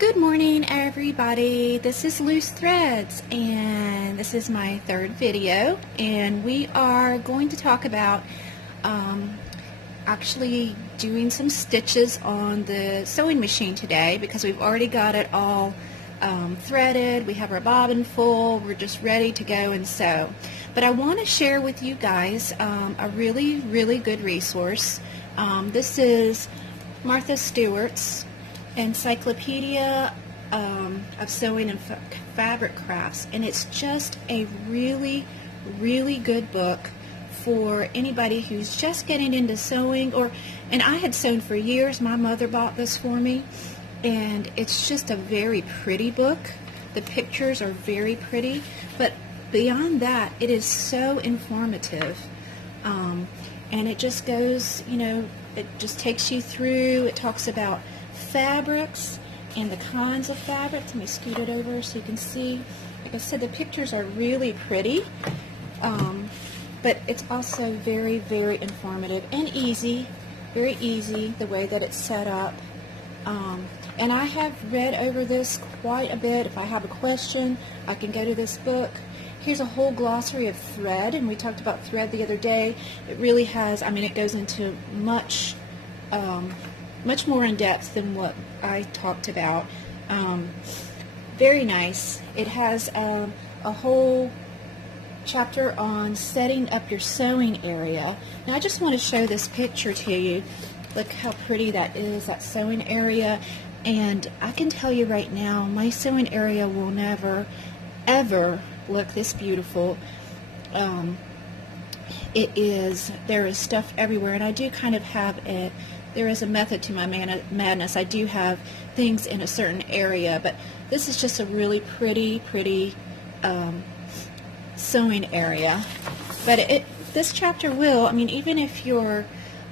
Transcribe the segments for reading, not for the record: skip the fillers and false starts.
Good morning, everybody. This is Loose Threads, and this is my third video, and we are going to talk about actually doing some stitches on the sewing machine today, because we've already got it all threaded. We have our bobbin full. We're just ready to go and sew. But I want to share with you guys a really good resource. This is Martha Stewart's Encyclopedia of Sewing and Fabric Crafts, and it's just a really good book for anybody who's just getting into sewing. And I had sewn for years. My mother bought this for me, and it's just a very pretty book. The pictures are very pretty, but beyond that, it is so informative, and it just goes, it just takes you through. It talks about fabrics and the kinds of fabrics. Let me scoot it over so you can see. Like I said, the pictures are really pretty, but it's also very informative and easy, very easy the way that it's set up. And I have read over this quite a bit. If I have a question, I can go to this book. Here's a whole glossary of thread, and we talked about thread the other day. It really has, it goes into much more in depth than what I talked about. Very nice. It has a whole chapter on setting up your sewing area. Now I just want to show this picture to you. Look how pretty that is, that sewing area. And I can tell you right now, my sewing area will never ever look this beautiful. There is stuff everywhere, and I do kind of have there is a method to my madness. I do have things in a certain area, but this is just a really pretty sewing area. But this chapter will, even if you're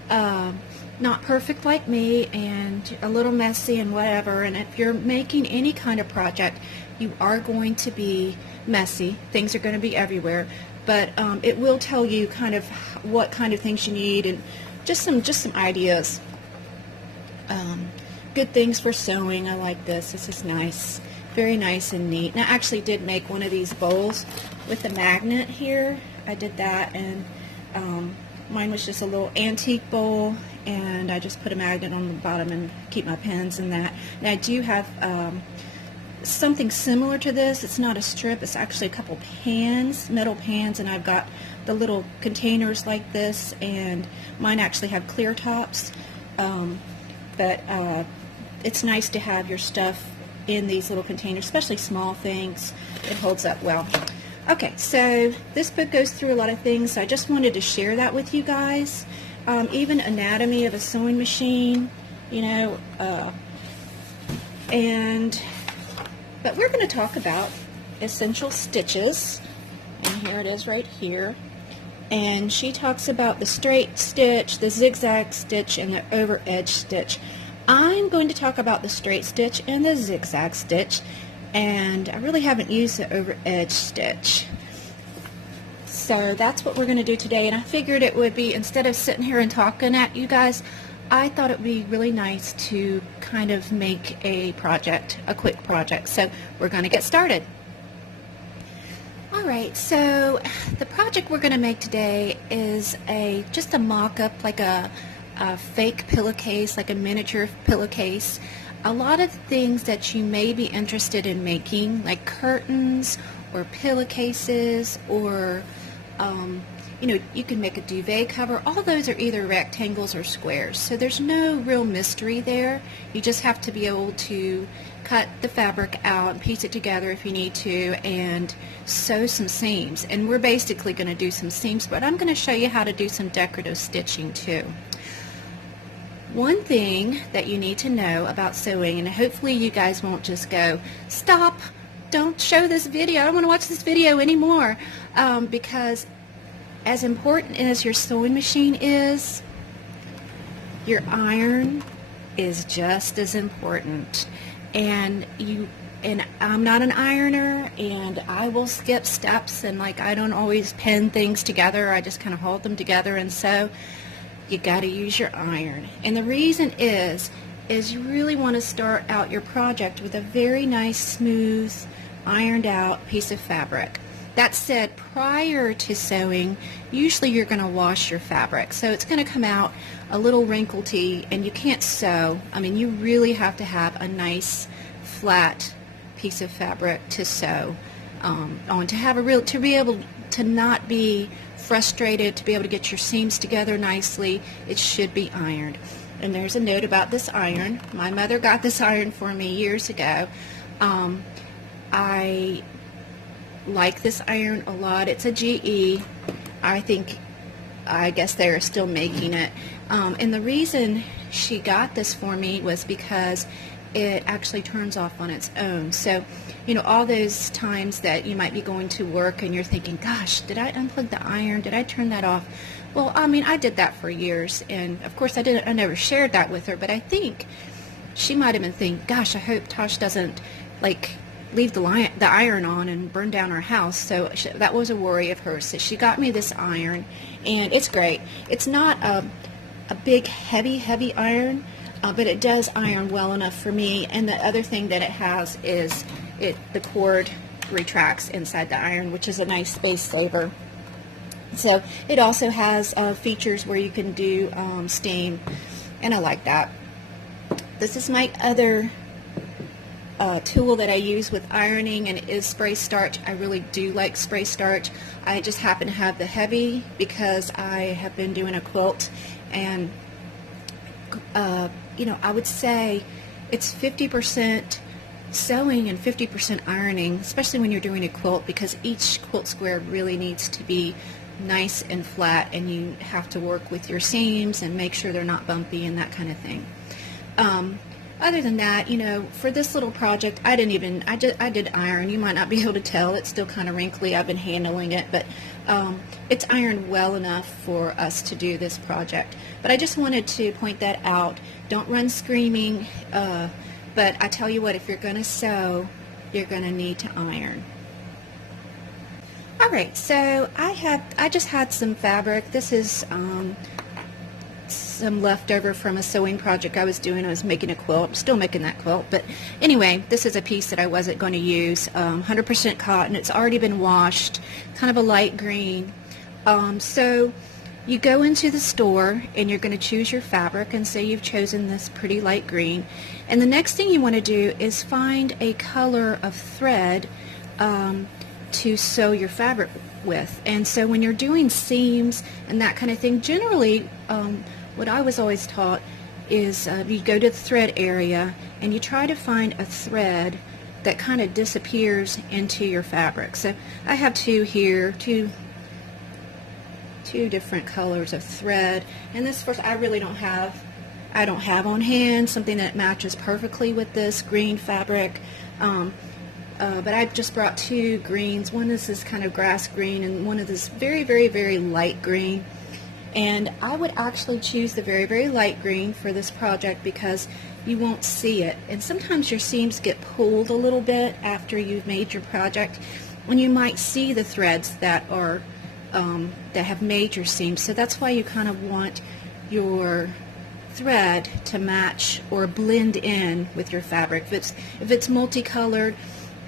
not perfect like me and a little messy and whatever, and if you're making any kind of project, you are going to be messy. Things are going to be everywhere, but it will tell you kind of what kind of things you need and just some ideas. Good things for sewing. I like this. This is nice, very nice and neat. And I actually did make one of these bowls with a magnet here. I did that, and mine was just a little antique bowl, and I just put a magnet on the bottom and keep my pens in that. And I do have something similar to this. It's not a strip, it's actually a couple pans, metal pans, and I've got the little containers like this, and mine actually have clear tops. But it's nice to have your stuff in these little containers, especially small things. It holds up well. Okay, so this book goes through a lot of things, so I just wanted to share that with you guys. Even anatomy of a sewing machine, but we're going to talk about essential stitches, and here it is right here. And she talks about the straight stitch, the zigzag stitch, and the over edge stitch. I'm going to talk about the straight stitch and the zigzag stitch, and I really haven't used the over edge stitch. So that's what we're going to do today, and I figured it would be, instead of sitting here and talking at you guys, I thought it would be really nice to kind of make a project, a quick project. So we're going to get started. Alright, so the project we're going to make today is just a mock-up, like a fake pillowcase, like a miniature pillowcase. A lot of things that you may be interested in making, like curtains or pillowcases, or you can make a duvet cover. All those are either rectangles or squares, so there's no real mystery there. You just have to be able to cut the fabric out and piece it together if you need to, and sew some seams. And we're basically going to do some seams, but I'm going to show you how to do some decorative stitching too. One thing that you need to know about sewing, and hopefully you guys won't just go, stop, don't show this video, I don't want to watch this video anymore, because as important as your sewing machine is, your iron is just as important. And I'm not an ironer, and I will skip steps, and I don't always pin things together. I just kind of hold them together and sew. You got to use your iron. And the reason is is you really want to start out your project with a very nice, smooth, ironed out piece of fabric. That said, prior to sewing, usually you're going to wash your fabric. So it's going to come out a little wrinkledy, and you can't sew. I mean, you really have to have a nice, flat piece of fabric to sew on, to be able to not be frustrated, to be able to get your seams together nicely. It should be ironed. And there's a note about this iron. My mother got this iron for me years ago. I like this iron a lot. It's a GE. I guess they're still making it. And the reason she got this for me was because it actually turns off on its own. So, you know, all those times that you might be going to work and you're thinking, gosh, did I unplug the iron? Did I turn that off? Well, I mean, I did that for years, and of course I never shared that with her, but I think she might have been thinking, gosh, I hope Tosh doesn't like leave the iron on and burn down our house. So that was a worry of hers. So she got me this iron, and it's great. It's not a big, heavy iron, but it does iron well enough for me. And the other thing that it has is the cord retracts inside the iron, which is a nice space saver. So it also has features where you can do steam, and I like that. This is my other tool that I use with ironing, and it is spray starch. I really do like spray starch. I just happen to have the heavy because I have been doing a quilt, and you know, I would say it's 50% sewing and 50% ironing, especially when you're doing a quilt, because each quilt square really needs to be nice and flat, and you have to work with your seams and make sure they're not bumpy and that kind of thing. Other than that, you know, for this little project, I did iron. You might not be able to tell. It's still kind of wrinkly. I've been handling it, but it's ironed well enough for us to do this project. But I just wanted to point that out. Don't run screaming, but I tell you what, if you're going to sew, you're going to need to iron. Alright, so I just had some fabric. This is some leftover from a sewing project I was doing. I was making a quilt. I'm still making that quilt, but anyway, this is a piece that I wasn't going to use. 100% cotton. It's already been washed, kind of a light green. So you go into the store and you're going to choose your fabric, and say you've chosen this pretty light green, and the next thing you want to do is find a color of thread to sew your fabric with. And so when you're doing seams and that kind of thing, generally what I was always taught is you go to the thread area and you try to find a thread that kind of disappears into your fabric. So I have two here, two different colors of thread, and this first I don't have on hand something that matches perfectly with this green fabric. But I just brought two greens. One is this kind of grass green, and one is this very, very, very light green. And I would actually choose the very, very light green for this project because you won't see it. And sometimes your seams get pulled a little bit after you've made your project, when you might see the threads that are that have made your seams. So that's why you kind of want your thread to match or blend in with your fabric. If it's multicolored,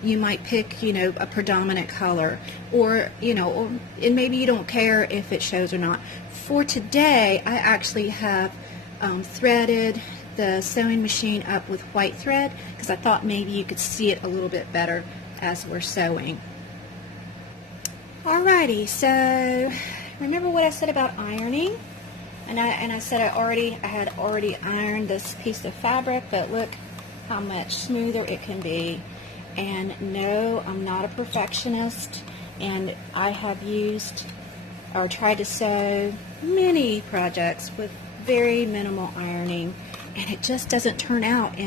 you might pick, you know, a predominant color, or, you know, and maybe you don't care if it shows or not. For today, I actually have threaded the sewing machine up with white thread because I thought maybe you could see it a little bit better as we're sewing. Alrighty, so remember what I said about ironing? And I said I had already ironed this piece of fabric, but look how much smoother it can be. And no, I'm not a perfectionist, and I have used or tried to sew many projects with very minimal ironing, and it just doesn't turn out,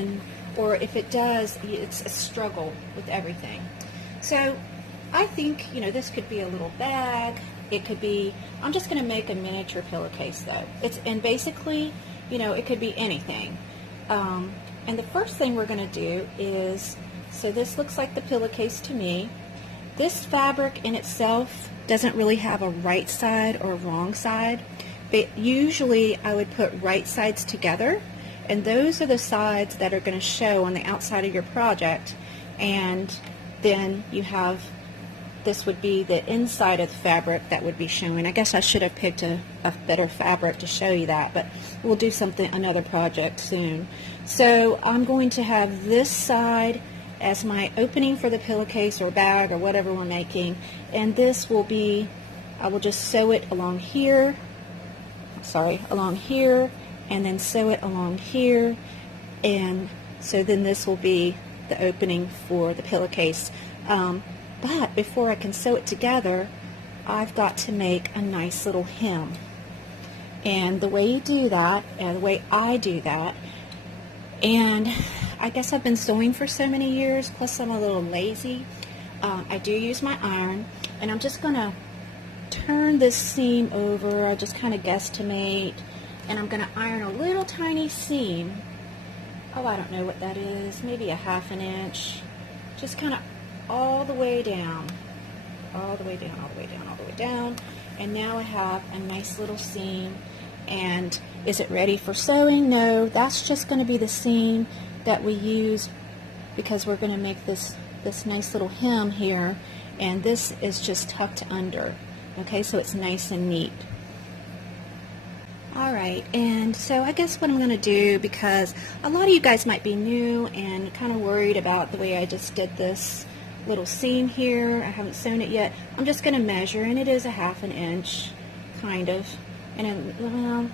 or if it does, it's a struggle with everything. So I think, you know, this could be a little bag. It could be, I'm just going to make a miniature pillowcase though. And basically, you know, it could be anything. And the first thing we're going to do is, so this looks like the pillowcase to me. This fabric in itself doesn't really have a right side or a wrong side, but usually I would put right sides together and those are the sides that are going to show on the outside of your project. And then you have, this would be the inside of the fabric that would be showing. I guess I should have picked a better fabric to show you that, but we'll do another project soon. So I'm going to have this side as my opening for the pillowcase or bag or whatever we're making, and this will be, I will just sew it along here, along here, and then sew it along here, and so then this will be the opening for the pillowcase. But before I can sew it together, I've got to make a nice little hem. And the way you do that, and the way I do that, and I guess I've been sewing for so many years, plus I'm a little lazy, I do use my iron, and I'm just going to turn this seam over. I just kind of guesstimate, and I'm going to iron a little tiny seam. Oh, I don't know what that is, maybe a ½ inch, just kind of all the way down, all the way down, all the way down, all the way down, and now I have a nice little seam. And is it ready for sewing? No, that's just going to be the seam that we use because we're going to make this nice little hem here, and this is just tucked under. Okay, so it's nice and neat. Alright, and so I guess what I'm going to do, because a lot of you guys might be new and kind of worried about the way I just did this little seam here. I haven't sewn it yet. I'm just going to measure, and it is a ½ inch, kind of. And well,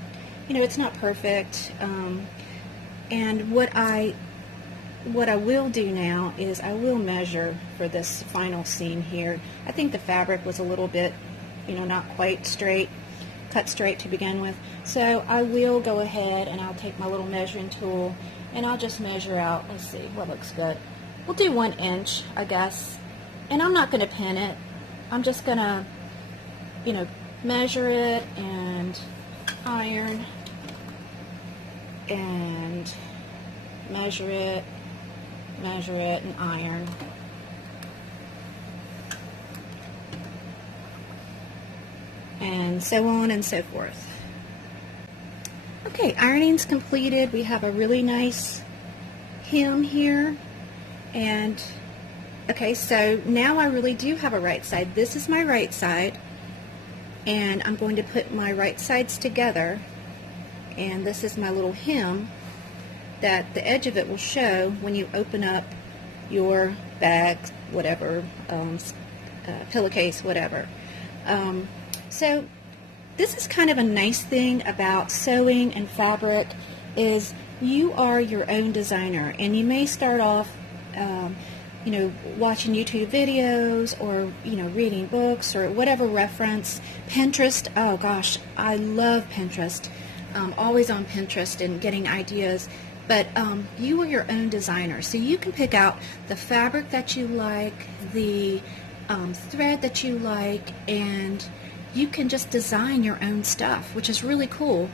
you know, it's not perfect. And what I will do now is I will measure for this final seam here. I think the fabric was a little bit, you know, not quite straight, cut straight to begin with. So I will go ahead and I'll take my little measuring tool and I'll just measure out. Let's see what looks good. We'll do 1 inch, I guess. And I'm not going to pin it. I'm just going to, you know, measure it and iron and measure it and iron. And so on and so forth. Okay, ironing's completed. We have a really nice hem here. And okay, so now I really do have a right side. This is my right side, and I'm going to put my right sides together, and this is my little hem that the edge of it will show when you open up your bag, whatever, pillowcase, whatever. So this is kind of a nice thing about sewing and fabric, is you are your own designer, and you may start off you know, watching YouTube videos or, you know, reading books or whatever reference. Pinterest, oh gosh, I love Pinterest. Always on Pinterest and getting ideas. But you are your own designer, so you can pick out the fabric that you like, the thread that you like, and you can just design your own stuff, which is really cool.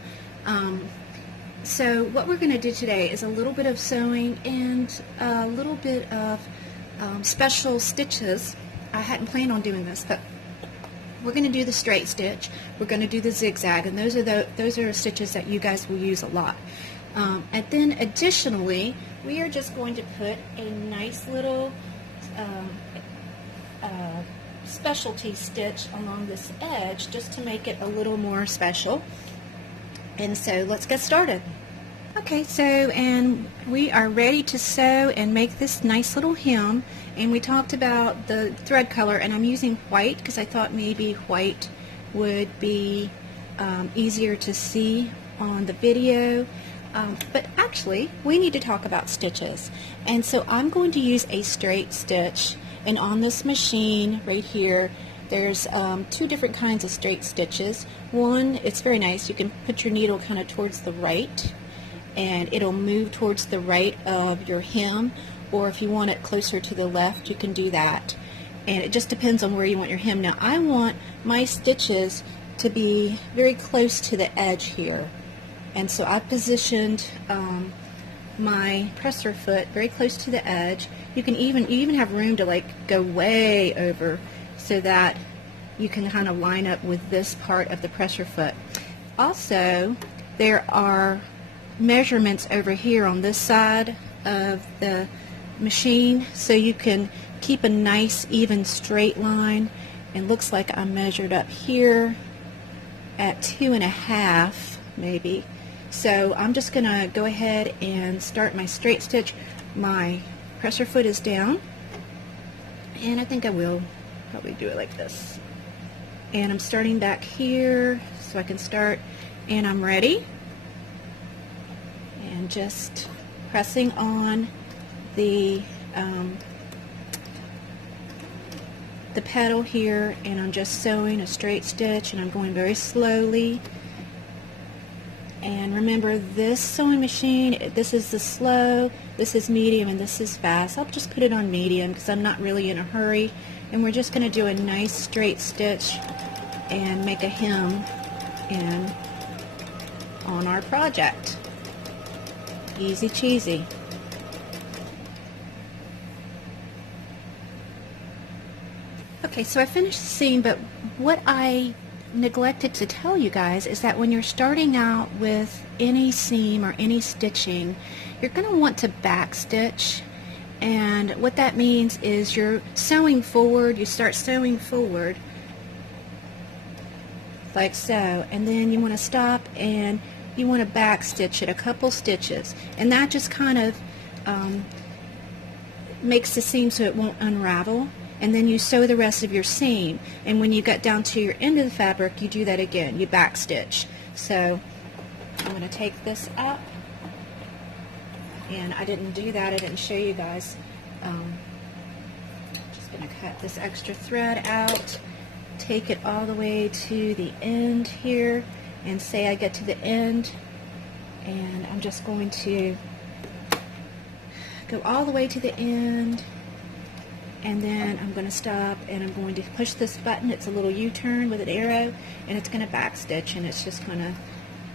So what we're going to do today is a little bit of sewing and a little bit of special stitches. I hadn't planned on doing this, but we're going to do the straight stitch, we're going to do the zigzag, and those are stitches that you guys will use a lot. And then additionally, we are just going to put a nice little specialty stitch along this edge just to make it a little more special. And so let's get started. Okay, so and we are ready to sew and make this nice little hem, and we talked about the thread color, and I'm using white because I thought maybe white would be easier to see on the video. But actually we need to talk about stitches, and so I'm going to use a straight stitch, and on this machine right here there's 2 different kinds of straight stitches. One, it's very nice, you can put your needle kind of towards the right and it'll move towards the right of your hem, or if you want it closer to the left you can do that, and it just depends on where you want your hem. Now I want my stitches to be very close to the edge here, and so I positioned my presser foot very close to the edge. You even have room to like go way over so that you can kind of line up with this part of the presser foot. Also, there are measurements over here on this side of the machine so you can keep a nice even straight line. It looks like I measured up here at 2.5 maybe. So I'm just going to go ahead and start my straight stitch. My presser foot is down, and I think I will probably do it like this. And I'm starting back here so I can start, and I'm ready. And just pressing on the pedal here, and I'm just sewing a straight stitch, and I'm going very slowly. And remember, this sewing machine, this is the slow, this is medium, and this is fast. I'll just put it on medium because I'm not really in a hurry. And we're just going to do a nice straight stitch and make a hem in on our project. Easy cheesy. Okay, so I finished the seam, but what I neglected to tell you guys is that when you're starting out with any seam or any stitching, you're going to want to back stitch. And what that means is you're sewing forward, you start sewing forward like so, and then you want to stop and you want to back stitch it a couple stitches, and that just kind of makes the seam so it won't unravel. And then you sew the rest of your seam, and when you get down to your end of the fabric, you do that again, you back stitch. So I'm going to take this up, and I didn't do that, I didn't show you guys. Just going to cut this extra thread out, take it all the way to the end here, and say I get to the end, and I'm just going to go all the way to the end, and then I'm going to stop, and I'm going to push this button. It's a little U-turn with an arrow, and it's going to back stitch, and it's just going to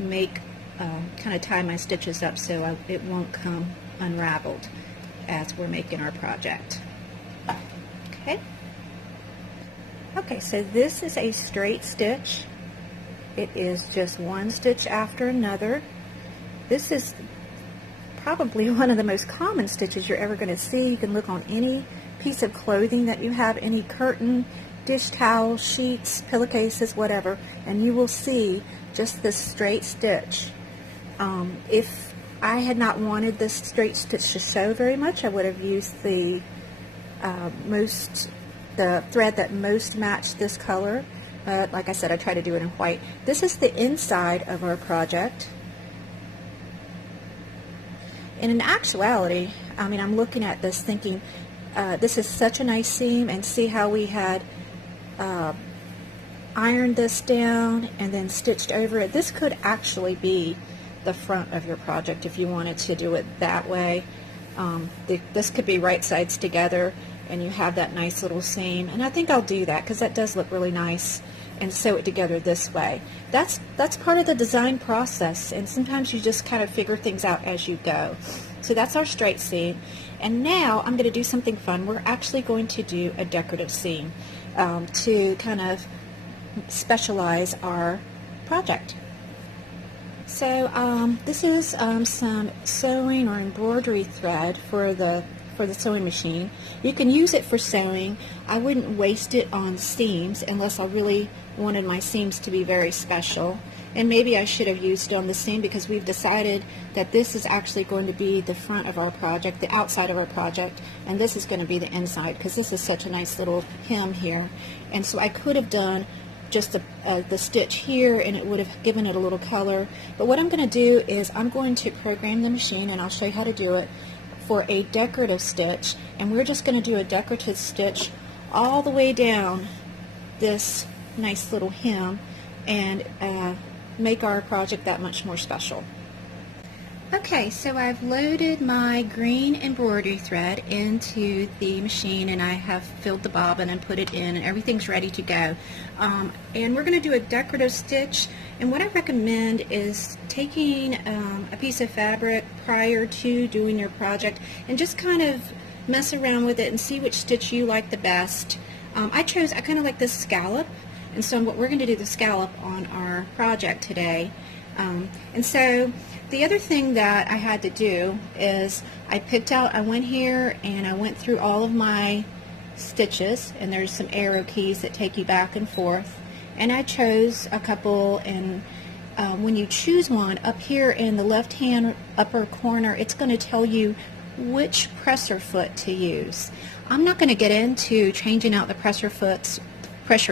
make kind of tie my stitches up so it won't come unraveled as we're making our project. Okay, so this is a straight stitch. It is just one stitch after another. This is probably one of the most common stitches you're ever going to see. You can look on any piece of clothing that you have, any curtain, dish towel, sheets, pillowcases, whatever, and you will see just this straight stitch. If I had not wanted this straight stitch to show very much, I would have used the thread that most matched this color. But like I said, I try to do it in white. This is the inside of our project. And in actuality, I mean, I'm looking at this thinking, this is such a nice seam, and see how we had ironed this down and then stitched over it. This could actually be the front of your project if you wanted to do it that way. This could be right sides together, and you have that nice little seam, and I think I'll do that because that does look really nice, and sew it together this way. That's part of the design process, and sometimes you just kind of figure things out as you go. So that's our straight seam, and now I'm going to do something fun. We're actually going to do a decorative seam to kind of specialize our project. So this is some sewing or embroidery thread for the sewing machine. You can use it for sewing. I wouldn't waste it on seams unless I really wanted my seams to be very special. And maybe I should have used it on the seam because we've decided that this is actually going to be the front of our project, the outside of our project, and this is going to be the inside because this is such a nice little hem here. And so I could have done just the stitch here, and it would have given it a little color. But what I'm going to do is I'm going to program the machine, and I'll show you how to do it, for a decorative stitch, and we're just going to do a decorative stitch all the way down this nice little hem and make our project that much more special. Okay, so I've loaded my green embroidery thread into the machine, and I have filled the bobbin and put it in, and everything's ready to go. And we're going to do a decorative stitch, and what I recommend is taking a piece of fabric prior to doing your project and just kind of mess around with it and see which stitch you like the best. I kind of like this scallop, and so what we're going to do the scallop on our project today. And so the other thing that I had to do is I went here and I went through all of my stitches, and there's some arrow keys that take you back and forth, and I chose a couple. And when you choose one, up here in the left hand upper corner, it's going to tell you which presser foot to use. I'm not going to get into changing out the pressure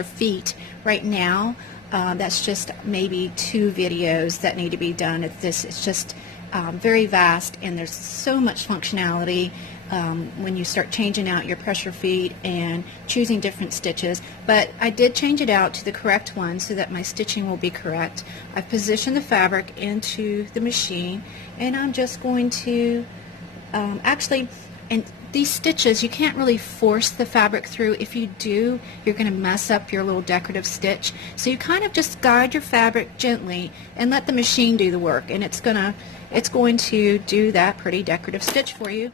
feet right now. That's just maybe 2 videos that need to be done. It's just very vast, and there's so much functionality when you start changing out your pressure feet and choosing different stitches. But I did change it out to the correct one so that my stitching will be correct. I've positioned the fabric into the machine, and I'm just going to and these stitches, you can't really force the fabric through. If you do, you're going to mess up your little decorative stitch. So you kind of just guide your fabric gently and let the machine do the work, and it's going to do that pretty decorative stitch for you.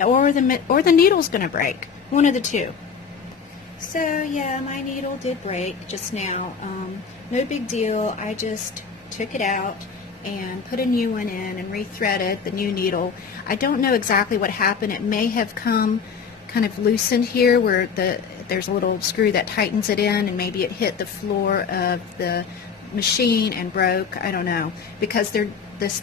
Or the needle's going to break. One of the two. So yeah, my needle did break just now. No big deal. I just took it out and put a new one in and rethreaded the new needle. I don't know exactly what happened. It may have come kind of loosened here where there's a little screw that tightens it in, and maybe it hit the floor of the machine and broke. I don't know, because this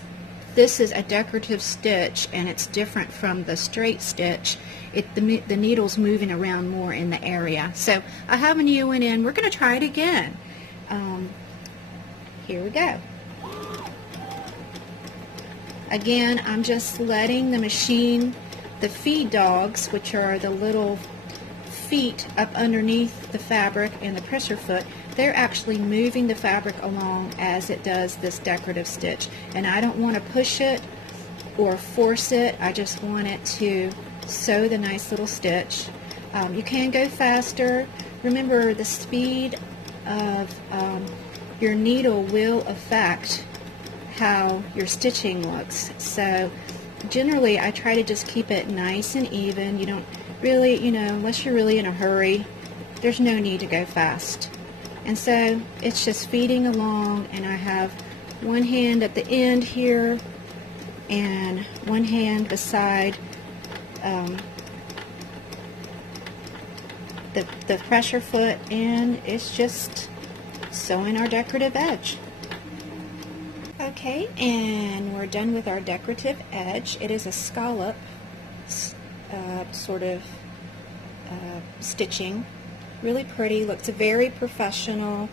is a decorative stitch and it's different from the straight stitch. The needle's moving around more in the area. So I have a new one in. We're going to try it again. Here we go. Again, I'm just letting the machine, the feed dogs, which are the little feet up underneath the fabric and the pressure foot, they're actually moving the fabric along as it does this decorative stitch. And I don't want to push it or force it. I just want it to sew the nice little stitch. You can go faster. Remember, the speed of your needle will affect how your stitching looks. So generally I try to just keep it nice and even. You don't really, unless you're really in a hurry, there's no need to go fast. And so it's just feeding along, and I have one hand at the end here and one hand beside the pressure foot, and it's just sewing our decorative edge. Okay, and we're done with our decorative edge. It is a scallop sort of stitching. Really pretty, looks very professional.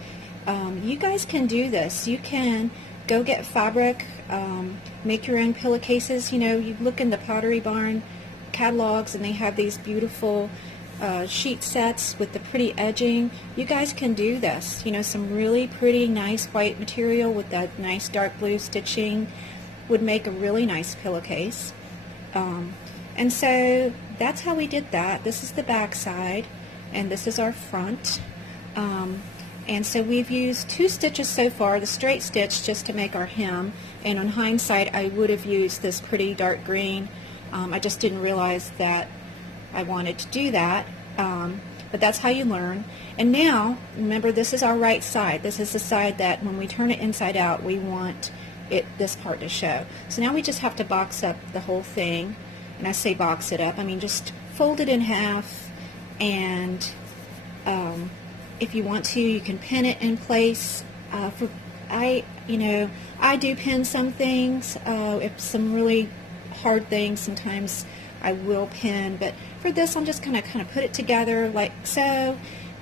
You guys can do this. You can go get fabric, make your own pillowcases. You look in the Pottery Barn catalogs and they have these beautiful sheet sets with the pretty edging. You guys can do this. Some really pretty nice white material with that nice dark blue stitching would make a really nice pillowcase. And so that's how we did that. This is the back side and this is our front. And so we've used 2 stitches so far, the straight stitch just to make our hem, and on hindsight I would have used this pretty dark green. I just didn't realize that I wanted to do that, but that's how you learn. And now, remember, this is our right side. This is the side that when we turn it inside out, we want this part to show. So now we just have to box up the whole thing. And I say box it up, I mean just fold it in half, and if you want to, you can pin it in place. I do pin some things. If some really hard things, sometimes I will pin, but for this I'm just going to kind of put it together like so,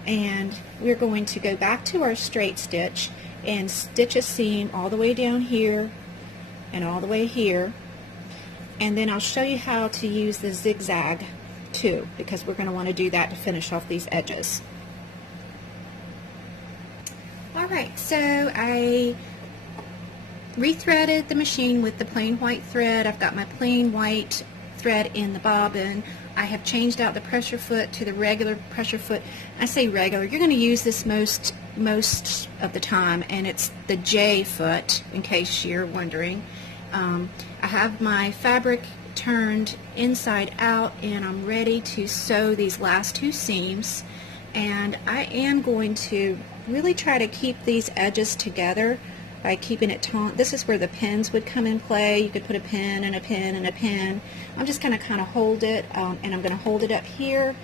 and we're going to go back to our straight stitch and stitch a seam all the way down here and all the way here, and then I'll show you how to use the zigzag too, because we're going to want to do that to finish off these edges. Alright, so I rethreaded the machine with the plain white thread. I've got my plain white thread in the bobbin. I have changed out the pressure foot to the regular pressure foot. I say regular, you're going to use this most of the time, and it's the J foot, in case you're wondering. I have my fabric turned inside out, and I'm ready to sew these last 2 seams, and I am going to really try to keep these edges together by keeping it taut. This is where the pins would come in play. You could put a pin and a pin and a pin. I'm just going to kind of hold it, and I'm going to hold it up here.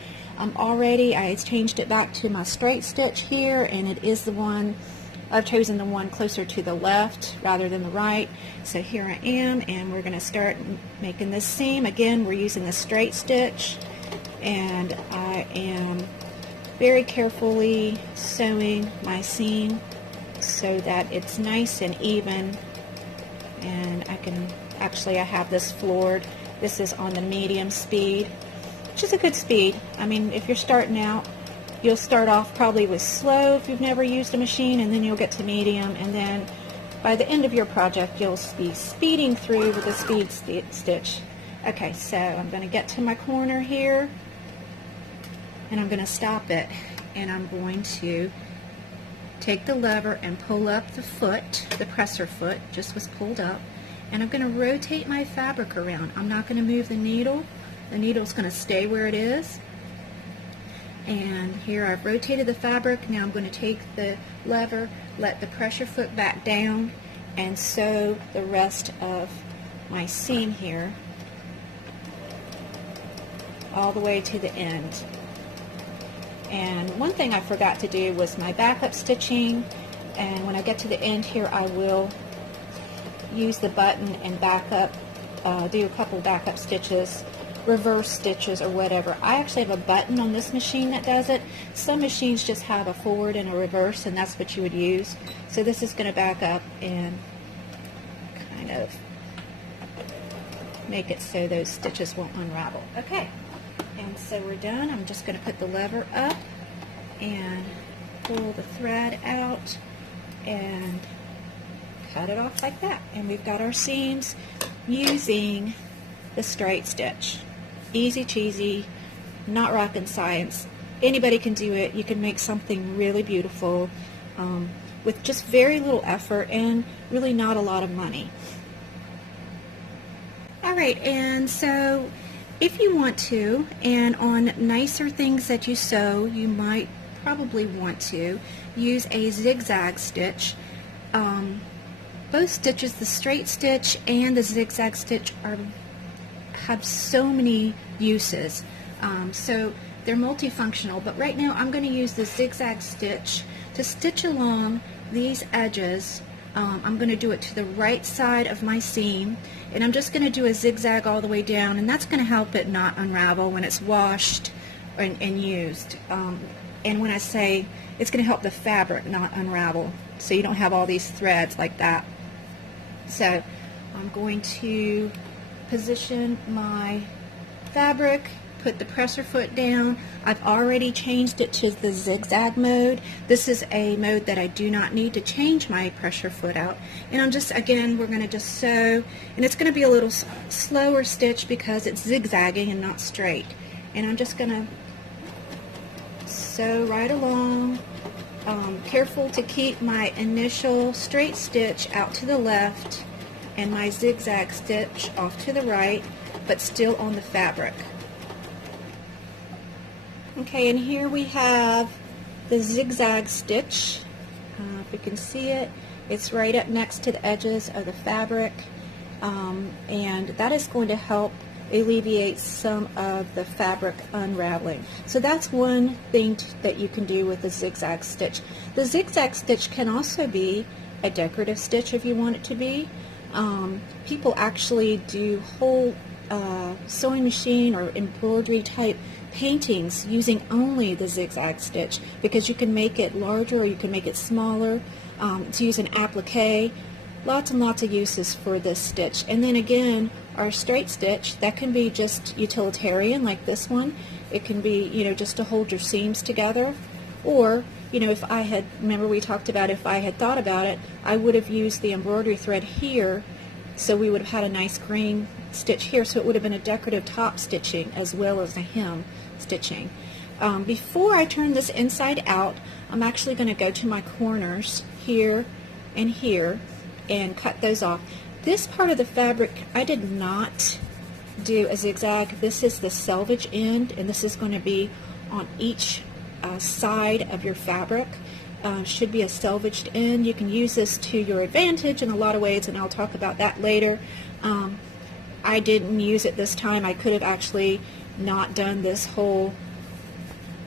Already I changed it back to my straight stitch here, and it is the one, I've chosen the one closer to the left rather than the right. So here I am, and we're going to start making this seam. Again, we're using the straight stitch, and I am very carefully sewing my seam so that it's nice and even. And I have this floored. This is on the medium speed, which is a good speed. I mean, if you're starting out, you'll start off probably with slow if you've never used a machine, and then you'll get to medium, and then by the end of your project you'll be speeding through with a speed stitch. Okay, so I'm going to get to my corner here, and I'm going to stop it, and I'm going to take the lever and pull up the foot. The presser foot just was pulled up, and I'm going to rotate my fabric around. I'm not going to move the needle. The needle's going to stay where it is. And here I've rotated the fabric. Now I'm going to take the lever, let the pressure foot back down, and sew the rest of my seam here all the way to the end. And one thing I forgot to do was my backup stitching, and when I get to the end here I will use the button and back up, do a couple backup stitches, reverse stitches or whatever. I actually have a button on this machine that does it. Some machines just have a forward and a reverse, and that's what you would use. So this is going to back up and kind of make it so those stitches won't unravel. Okay, and so we're done. I'm just going to put the lever up and pull the thread out and cut it off like that. And we've got our seams using the straight stitch. Easy cheesy, not rocket science. Anybody can do it. You can make something really beautiful with just very little effort and really not a lot of money. Alright, and so if you want to, and on nicer things that you sew, you might probably want to use a zigzag stitch. Both stitches, the straight stitch and the zigzag stitch, have so many uses. So they're multifunctional, but right now I'm going to use the zigzag stitch to stitch along these edges. I'm going to do it to the right side of my seam, and I'm just going to do a zigzag all the way down, and that's going to help it not unravel when it's washed and used. And when I say it's going to help the fabric not unravel, so you don't have all these threads like that. So I'm going to position my fabric, put the presser foot down. I've already changed it to the zigzag mode. This is a mode that I do not need to change my pressure foot out. And I'm just, again, we're going to just sew, and it's going to be a little slower stitch because it's zigzagging and not straight. And I'm just going to sew right along. Careful to keep my initial straight stitch out to the left and my zigzag stitch off to the right, but still on the fabric. Okay, and here we have the zigzag stitch. If you can see it, it's right up next to the edges of the fabric, and that is going to help alleviate some of the fabric unraveling. So that's one thing that you can do with the zigzag stitch. The zigzag stitch can also be a decorative stitch if you want it to be. People actually do whole sewing machine or embroidery type paintings using only the zigzag stitch, because you can make it larger or you can make it smaller to use an applique. Lots and lots of uses for this stitch. And then again, our straight stitch, that can be just utilitarian like this one. It can be, you know, just to hold your seams together. Or, you know, if I had, remember we talked about if I had thought about it, I would have used the embroidery thread here, so we would have had a nice green stitch here, so it would have been a decorative top stitching as well as a hem stitching. Before I turn this inside out, I'm actually going to go to my corners here and here and cut those off. This part of the fabric, I did not do a zigzag. This is the selvage end, and this is going to be on each side of your fabric. should be a selvaged end. You can use this to your advantage in a lot of ways, and I'll talk about that later. I didn't use it this time. I could have actually not done this whole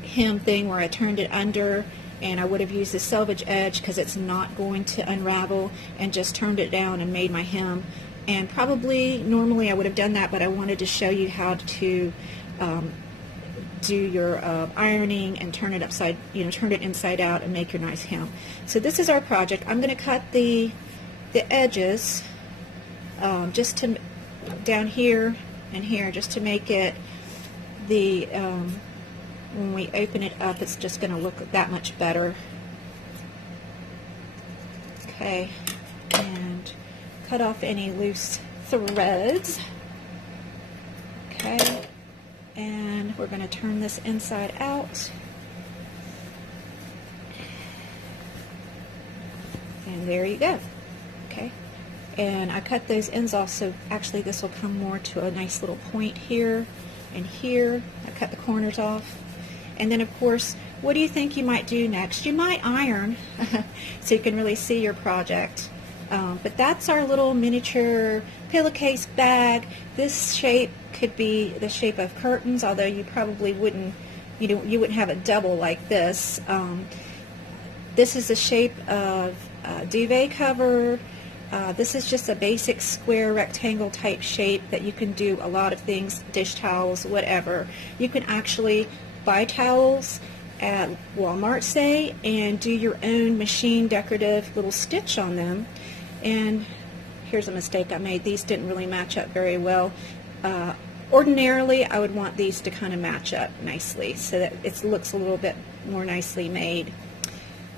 hem thing where I turned it under, and I would have used the selvage edge because it's not going to unravel, and just turned it down and made my hem. And probably normally I would have done that, but I wanted to show you how to do your ironing and turn it upside, turn it inside out and make your nice hem. So this is our project. I'm going to cut the edges just to down here and here, just to make it when we open it up, it's just going to look that much better. Okay, and cut off any loose threads. Okay, and we're going to turn this inside out. And there you go. Okay, and I cut those ends off, so actually this will come more to a nice little point here and here. I cut the corners off. And then of course, what do you think you might do next? You might iron so you can really see your project. But that's our little miniature pillowcase bag. This shape could be the shape of curtains, although you probably wouldn't, you wouldn't have it double like this. This is the shape of duvet cover. This is just a basic square rectangle type shape that you can do a lot of things, dish towels, whatever. You can actually buy towels at Walmart, say, and do your own machine decorative little stitch on them. And here's a mistake I made. These didn't really match up very well. Ordinarily, I would want these to kind of match up nicely so that it looks a little bit more nicely made.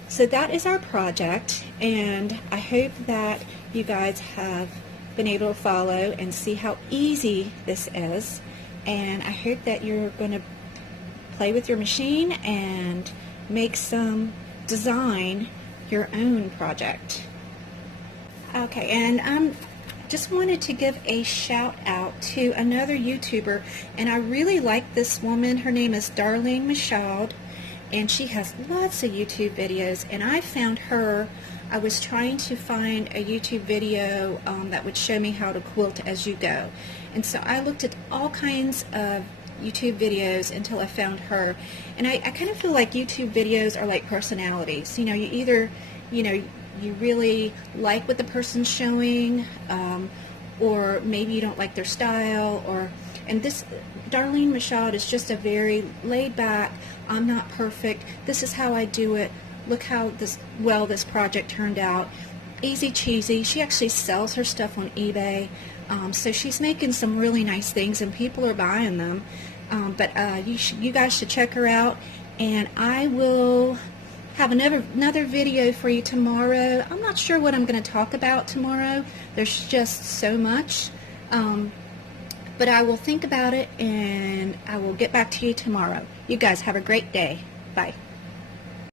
So that is our project, and I hope that you guys have been able to follow and see how easy this is, and I hope that you're going to play with your machine and make some design your own project. Okay, and just wanted to give a shout out to another YouTuber, and I really like this woman. Her name is Darlene Michaud, and she has lots of YouTube videos, and I found her. I was trying to find a YouTube video that would show me how to quilt as you go, and so I looked at all kinds of YouTube videos until I found her. And I kind of feel like YouTube videos are like personalities. You either you really like what the person's showing, or maybe you don't like their style, and this Darlene Michaud is just a very laid back, I'm not perfect, this is how I do it, look how this project turned out, easy cheesy. She actually sells her stuff on eBay, so she's making some really nice things and people are buying them. But you guys should check her out, and I will have another video for you tomorrow. I'm not sure what I'm going to talk about tomorrow. There's just so much. But I will think about it, and I will get back to you tomorrow. You guys have a great day. Bye.